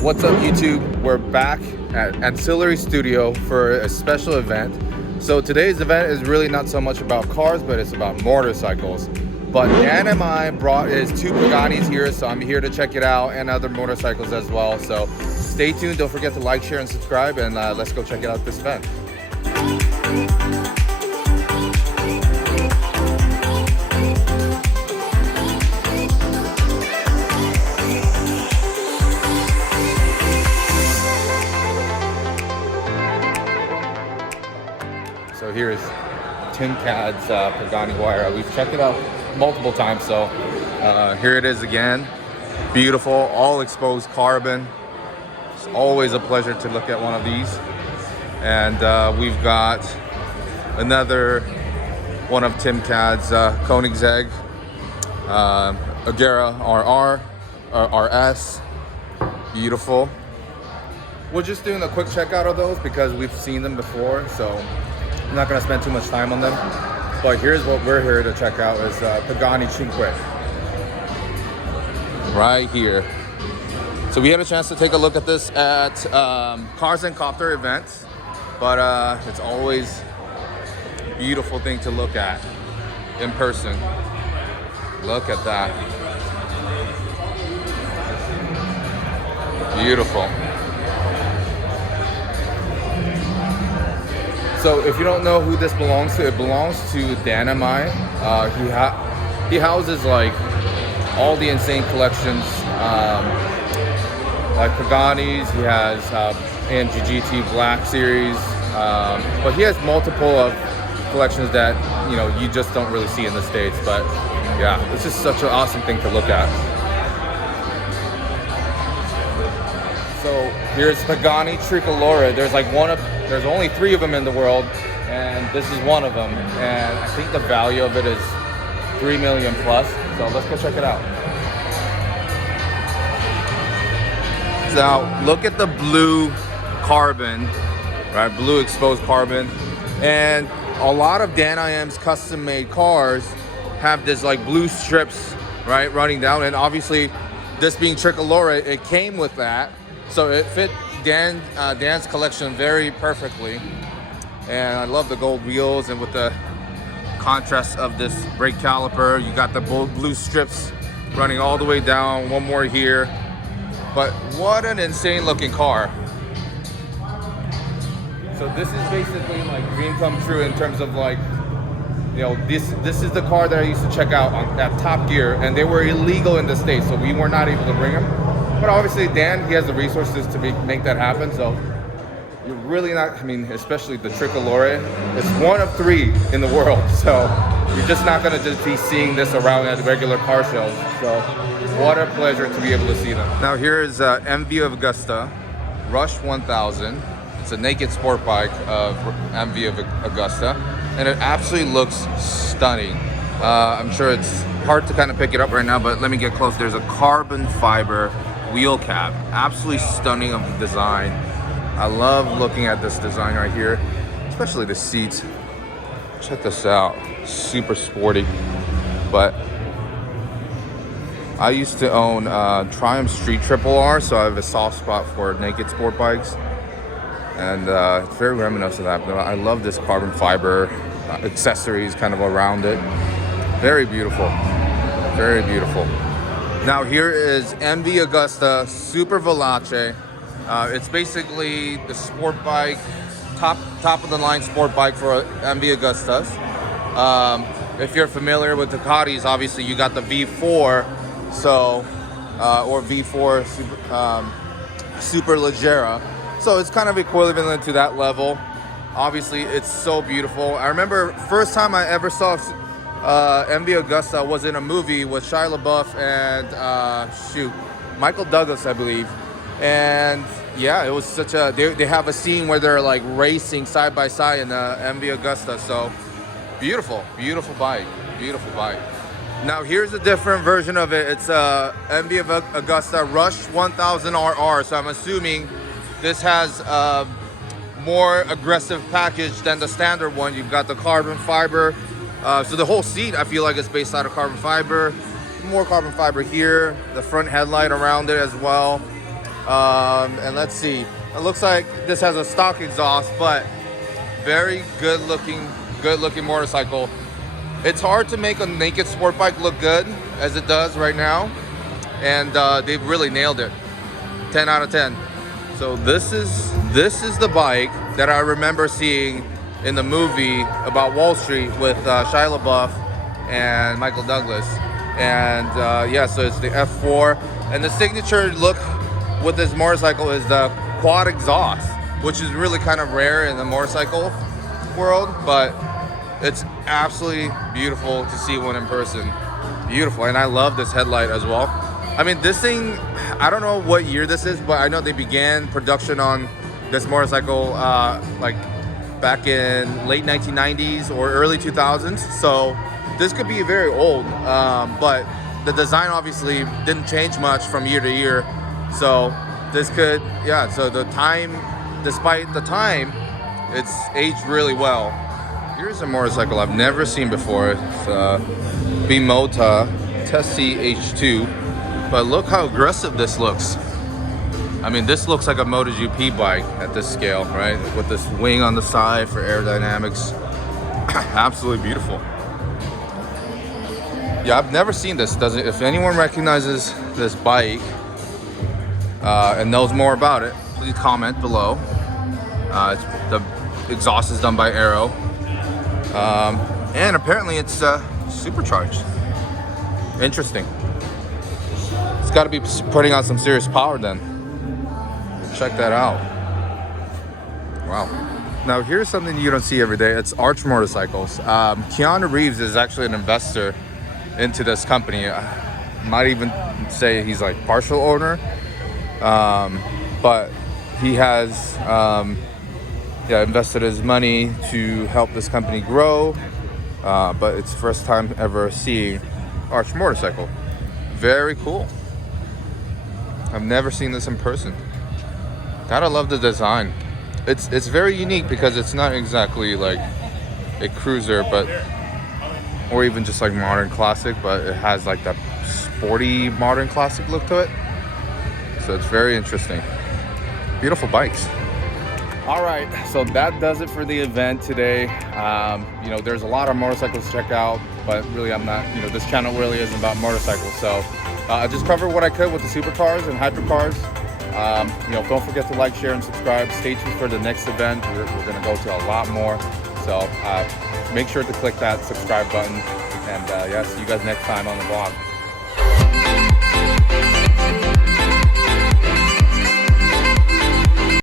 What's up, YouTube? We're back at Ancillary Studio for a special event. So today's event is really not so much about cars, but it's about motorcycles. But Dan and I brought his two Paganis here, so I'm here to check it out, and other motorcycles as well. So stay tuned. Don't forget to like, share, and subscribe, and let's go check it out this event. So here's Tim Cadd's Pagani wire. We've checked it out multiple times, so here it is again. Beautiful, all exposed carbon. It's always a pleasure to look at one of these. And we've got another one of Tim Cadd's Koenigsegg Agera RS. Beautiful. We're just doing a quick checkout of those because we've seen them before, so I'm not going to spend too much time on them. But here's what we're here to check out is Pagani Cinque. Right here. So we had a chance to take a look at this at Cars and Copter events. But it's always a beautiful thing to look at in person. Look at that. Beautiful. So if you don't know who this belongs to, it belongs to Dan and I. He houses like all the insane collections, like Paganis. He has AMG GT Black Series, but he has multiple of collections that you just don't really see in the States. But yeah, it's just such an awesome thing to look at. So here's Pagani Tricolore. There's only 3 of them in the world, and this is one of them. And I think the value of it is $3 million plus. So let's go check it out. Now look at the blue carbon, right? Blue exposed carbon, and a lot of Dan IM's custom-made cars have this like blue strips, right, running down. And obviously, this being Tricolore, it came with that. So it fit Dan's collection very perfectly. And I love the gold wheels, and with the contrast of this brake caliper, you got the blue strips running all the way down, one more here. But what an insane looking car. So this is basically like dream come true in terms of like, this is the car that I used to check out at Top Gear, and they were illegal in the States, so we were not able to bring them. But obviously Dan, he has the resources to make that happen. So you're really not, especially the Tricolore, it's one of 3 in the world. So you're just not gonna just be seeing this around at regular car shows. So what a pleasure to be able to see them. Now here is MV of Augusta, Rush 1000. It's a naked sport bike of MV of Augusta, and it absolutely looks stunning. I'm sure it's hard to kind of pick it up right now, but let me get close. There's a carbon fiber wheel cap, absolutely stunning of the design. I love looking at this design right here, especially the seats. Check this out, super sporty. But I used to own Triumph Street Triple R, so I have a soft spot for naked sport bikes, and it's very reminiscent of that. But I love this carbon fiber accessories kind of around it. Very beautiful, very beautiful. Now here is MV Augusta Super Veloce. It's basically the sport bike, top of the line sport bike for MV Augustas. If you're familiar with Ducatis, obviously you got the V4, so or V4 Super Leggera. So it's kind of equivalent to that level. Obviously, it's so beautiful. I remember first time I ever saw MV Augusta was in a movie with Shia LaBeouf and Michael Douglas, I believe. And yeah, it was such a, they have a scene where they're like racing side by side in MV Augusta. So beautiful bike, beautiful bike. Now here's a different version of it. It's MV of Augusta Rush 1000 RR. So I'm assuming this has more aggressive package than the standard one. You've got the carbon fiber. So the whole seat, I feel like it's based out of carbon fiber. More carbon fiber here. The front headlight around it as well. And let's see. It looks like this has a stock exhaust, but very good looking motorcycle. It's hard to make a naked sport bike look good as it does right now, and they've really nailed it. 10 out of 10. So this is the bike that I remember seeing in the movie about Wall Street with Shia LaBeouf and Michael Douglas. And yeah, so it's the F4, and the signature look with this motorcycle is the quad exhaust, which is really kind of rare in the motorcycle world, but it's absolutely beautiful to see one in person. Beautiful. And I love this headlight as well. I mean, this thing, I don't know what year this is, but I know they began production on this motorcycle like back in late 1990s or early 2000s. So this could be very old, but the design obviously didn't change much from year to year. So this could, yeah, so the time, despite the time, it's aged really well. Here's a motorcycle I've never seen before. It's mota testy H2, but look how aggressive this looks. I mean, this looks like a MotoGP bike at this scale, right? With this wing on the side for aerodynamics. Absolutely beautiful. Yeah, I've never seen this. If anyone recognizes this bike and knows more about it, please comment below. The exhaust is done by Aero, and apparently it's supercharged. Interesting. It's got to be putting on some serious power then. Check that out. Wow. Now here's something you don't see every day. It's Arch Motorcycles. Keanu Reeves is actually an investor into this company. I might even say he's like partial owner, but he has invested his money to help this company grow, but it's the first time ever seeing Arch Motorcycle. Very cool. I've never seen this in person. Gotta love the design. It's very unique because it's not exactly like a cruiser, but or even just like modern classic, but it has like that sporty modern classic look to it. So it's very interesting. Beautiful bikes. All right, so that does it for the event today. You know, there's a lot of motorcycles to check out, but really I'm not, you know, this channel really isn't about motorcycles. So I just covered what I could with the supercars and hypercars. You know, don't forget to like, share, and subscribe. Stay tuned for the next event. We're gonna go to a lot more. So make sure to click that subscribe button. And yeah, see you guys next time on the vlog.